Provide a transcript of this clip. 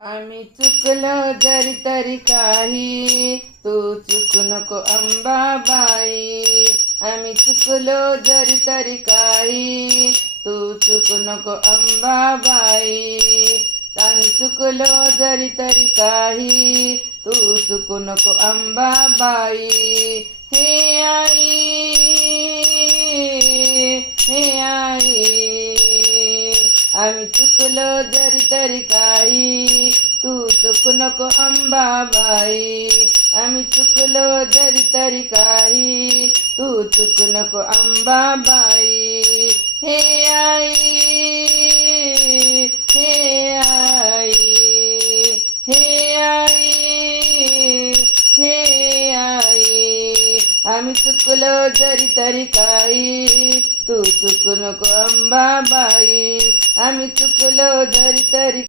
आम्ही चुकलो जरी तरी काही, तू चुकू नको अंबाबाई. आम्ही चुकलो जरी तरी काही, तू चुकू नको अंबाबाई. आम्ही चुकलो जरी तरी काही, तू चुकू नको अंबाबाई. हे आई, हे आई, आम्ही चुकलो जरी तरी काही, तू चुकू नको अंबाबाई. आम्ही चुकलो जरी तरी काही, तू चुकू नको अंबाबाई. हे आई, हे आई, हे आई, हे आई, आम्ही चुकलो जरी तरी काही, तू चुकू नको अंबाबाई. आम्ही चुकलो जरी तरी